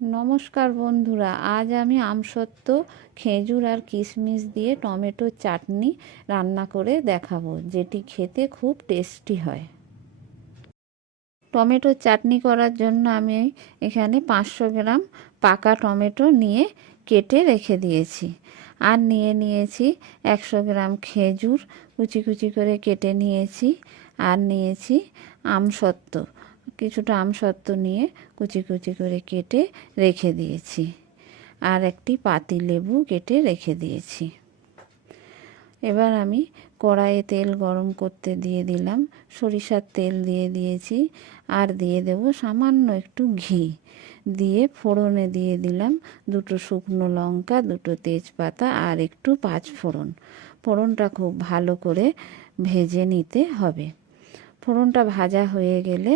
নমস্কার বন্ধুরা, আজ আমি আমসত্ত্ব, খেজুর আর কিশমিশ দিয়ে টমেটোর চাটনি রান্না করে দেখাবো, যেটি খেতে খুব টেস্টি হয়। টমেটোর চাটনি করার জন্য আমি এখানে 500 গ্রাম পাকা টমেটো নিয়ে কেটে রেখে দিয়েছি। আর নিয়েছি 100 গ্রাম খেজুর কুচি কুচি করে কেটে নিয়েছি। আর নিয়েছি আমসত্ত্ব, কিছুটা আমসত্ত্ব নিয়ে কুচি কুচি করে কেটে রেখে দিয়েছি। আর একটি পাতিলেবু কেটে রেখে দিয়েছি। এবার আমি কড়াইয়ে তেল গরম করতে দিয়ে দিলাম, সরিষার তেল দিয়ে দিয়েছি। আর দিয়ে দেব সামান্য একটু ঘি। দিয়ে ফোড়নে দিয়ে দিলাম 2টো শুকনো লঙ্কা, 2টো তেজপাতা আর একটু 5 ফোড়ন। ফোড়নটা খুব ভালো করে ভেজে নিতে হবে। ফোড়নটা ভাজা হয়ে গেলে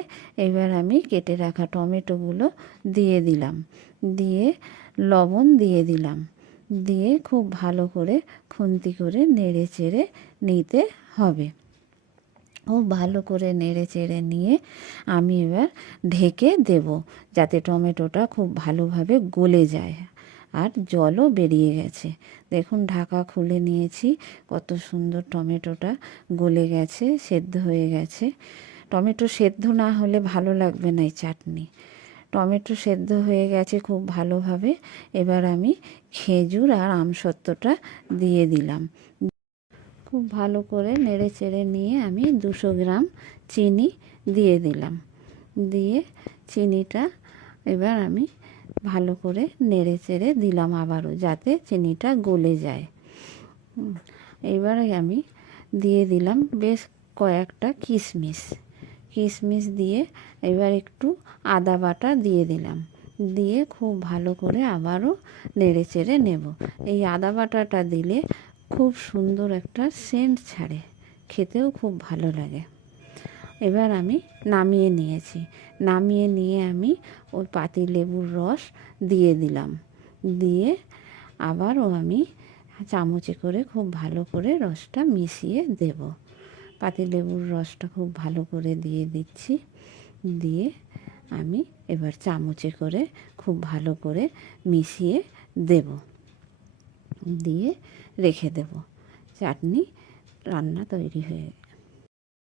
এবার আমি কেটে রাখা টমেটোগুলো দিয়ে দিলাম। দিয়ে লবণ দিয়ে দিলাম। দিয়ে খুব ভালো করে খুন্তি করে নেড়ে চেড়ে নিতে হবে। খুব ভালো করে নেড়ে চেড়ে নিয়ে আমি এবার ঢেকে দেব, যাতে টমেটোটা খুব ভালোভাবে গলে যায়। আর জলও বেরিয়ে গেছে। দেখুন, ঢাকা খুলে নিয়েছি, কত সুন্দর টমেটোটা গলে গেছে, সেদ্ধ হয়ে গেছে। টমেটো সেদ্ধ না হলে ভালো লাগবে না এই চাটনি। টমেটো সেদ্ধ হয়ে গেছে খুব ভালোভাবে। এবার আমি খেজুর আর আমসত্ত্বটা দিয়ে দিলাম। খুব ভালো করে নেড়ে চেড়ে নিয়ে আমি 200 গ্রাম চিনি দিয়ে দিলাম। দিয়ে চিনিটা এবার আমি ভালো করে নেড়ে চেড়ে দিলাম আবারও, যাতে চিনিটা গলে যায়। এবারে আমি দিয়ে দিলাম বেশ কয়েকটা কিশমিশ দিয়ে এবার একটু আদা বাটা দিয়ে দিলাম। দিয়ে খুব ভালো করে আবারও নেড়ে চেড়ে নেব। এই আদা বাটাটা দিলে খুব সুন্দর একটা সেন্ট ছাড়ে, খেতেও খুব ভালো লাগে। এবার আমি নামিয়ে নিয়েছি। নামিয়ে নিয়ে আমি ওই পাতিলেবুর রস দিয়ে দিলাম। দিয়ে আবারও আমি চামচে করে খুব ভালো করে রসটা মিশিয়ে দেব। পাতিলেবুর রসটা খুব ভালো করে দিয়ে দিচ্ছি। দিয়ে আমি এবার চামচে করে খুব ভালো করে মিশিয়ে দেব। দিয়ে রেখে দেব। চাটনি রান্না তৈরি হয়ে